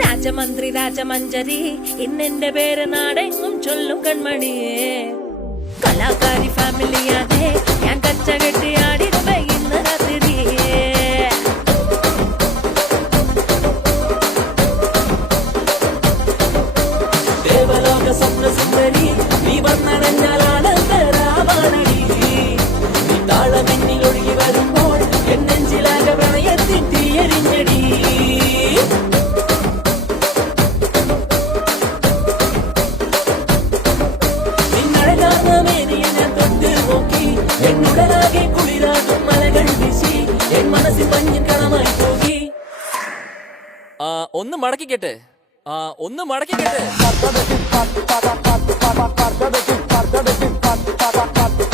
രാജമന്ത്രി രാജമഞ്ചരി ഇന്നെന്റെ പേര് നാടെങ്ങും ചൊല്ലും കൺമണിയേ. കലാകാരി ഫാമിലിയാതെ ഞാൻ കച്ച കെട്ടിയാടിടുമേ ഇന്ന് രാത്രിയേ. ദേവലോക സ്വപ്ന സുന്ദരി നീ വന്നടഞ്ഞാൽ ആനന്ദരാവാണടി. നീ താളമെന്നിൽ ഒഴുകി വരുമ്പോൾ എന്നെഞ്ചിലാകെ പ്രണയത്തിൻ തീയരിഞ്ഞടി. എന്നുടലാകെ കുളിരാകും മലകൾ വീശി എൻ മനസ്സിൽ മഞ്ഞിൻ കണമായി പോകി. ഒന്ന് മടക്കിക്കെട്ട്